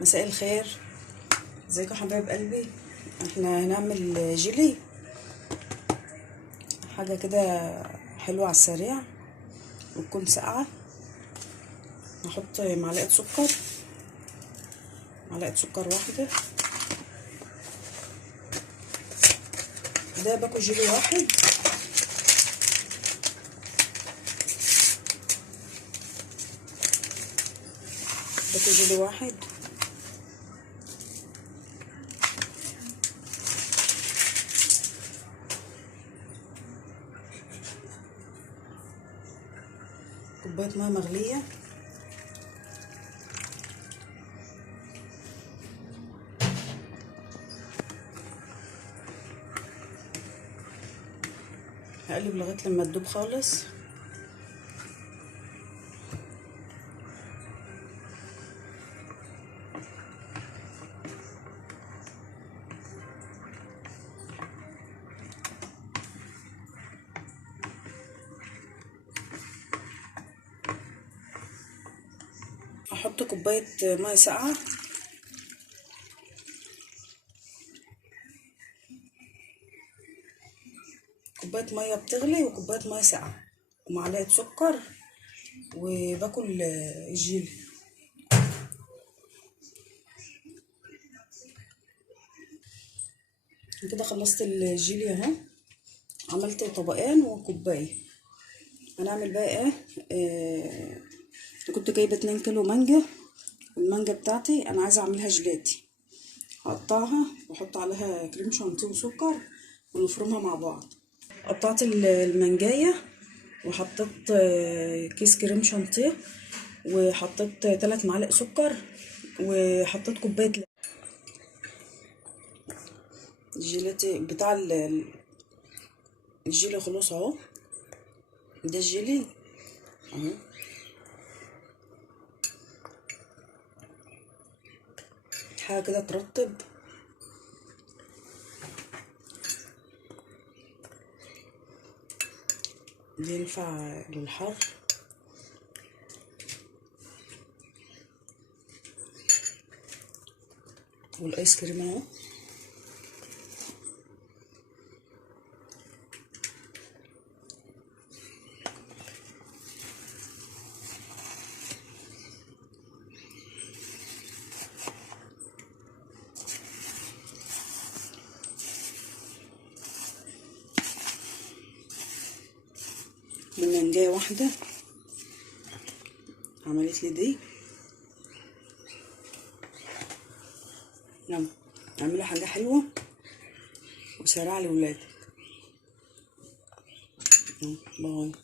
مساء الخير، ازيكم حبايب قلبي. احنا هنعمل جيلي، حاجه كده حلوه على السريع وتكون ساقعه. هحط معلقه سكر واحده. ده باكو جيلي واحد. باكو جيلي واحد. كوبايه ميه مغليه. هقلب لغايه لما تدوب خالص. هحط كوبايه ميه ساقعه. كوبايه ميه بتغلي وكوبايه ميه ساقعه ومعلقه سكر، وباكل الجيلي. كده خلصت الجيلي اهو. عملت طبقين وكوبايه. هنعمل بقى ايه؟ كنت جايبه 2 كيلو مانجا. المانجا بتاعتي انا عايزه اعملها جيلاتي. هقطعها واحط عليها كريم شانتيه وسكر ونفرمها مع بعض. قطعت المانجايه وحطيت كيس كريم شانتيه، وحطيت 3 معالق سكر، وحطيت كوبايه الجيلاتي بتاع الجيلي. خلاص اهو، ده الجيلي اهو. حاجه كده ترطب. دي ينفع للحر. والايس كريم اهو. بمنجايه واحده عملت لي دي. يلا اعملوا حاجه حلوه وسريعه لولادك. باي.